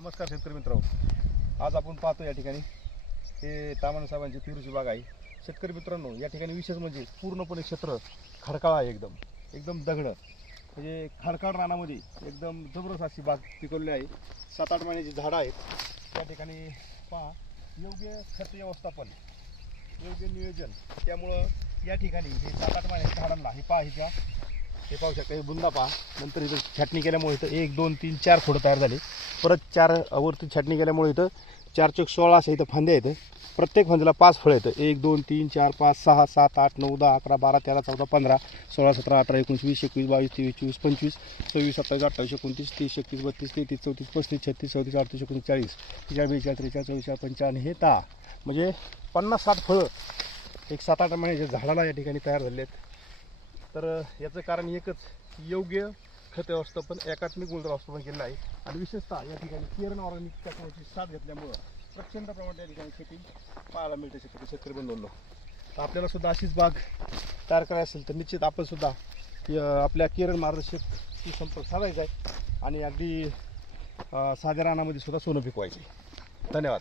नमस्कार शेतकरी मित्र. आज आपण पाहतो या ठिकाणी हे तामान साहेबांची पेरूची बाग आहे. शेतकरी मित्रांनो या ठिकाणी विशेष म्हणजे पूर्णपणे क्षेत्र खडकाळ आहे एकदम. एकदम दगड. म्हणजे खडकाळ रानामध्ये एकदम जबरदस्त अशी बाग पिकवलेली आहे. सात आठ महिन्याची झाडं आहेत. त्या ठिकाणी पहा योग्य खत व्यवस्थापन योग्य नियोजन. त्यामुळं या ठिकाणी हे सात आठ महिन्याच्या झाडांना हे पहा ह्याच्या हे पाहू शकता हे बुंदा पहा. नंतर इथं छाटणी केल्यामुळे इथं एक दोन तीन चार खोडं तयार झाले. परत चार वरती छाटणी केल्यामुळे इथं चार चौक सोळा असे इथं फांद्या येतं. प्रत्येक फांद्याला पाच फळं येतं. एक दोन तीन चार पाच सहा सात आठ नऊ दहा अकरा बारा तेरा चौदा पंधरा सोळा सतरा अठरा एकोणीस वीस एकवीस बावीस तेवीस चोवीस पंचवीस सव्वीस सत्तावीस अठ्ठावीस एकोणतीस तीस एकतीस बत्तीस तेहतीस चौतीस पस्तीस छत्तीस चौतीस अडतीस एकोणीस चाळीस तिच्या बेचाळीस त्रेचाळीस चौवेचाळीस पंचावन्न हे दहा. म्हणजे पन्नास साठ फळं एक सात आठ महिन्याच्या झाडाला या ठिकाणी तयार झाले आहेत. तर याचं कारण एकच योग्य खत व्यवस्थापन एकात्मिक मूल्य व्यवस्थापन केलेलं आहे. आणि विशेषतः या ठिकाणी किरण ऑर्गॅनिक टेक्नॉलॉजी साथ घेतल्यामुळं प्रचंड प्रमाणात या ठिकाणी शेती पाहायला मिळते शेतकरी शेतकरी बंधूंनो. तर आपल्याला सुद्धा अशीच बाग तयार करायची असेल तर निश्चित आपण सुद्धा आपल्या किरण मार्गदर्शक संपर्क साधायचा आहे. आणि अगदी साध्या रानामध्ये सुद्धा सोनं पिकवायचे. धन्यवाद.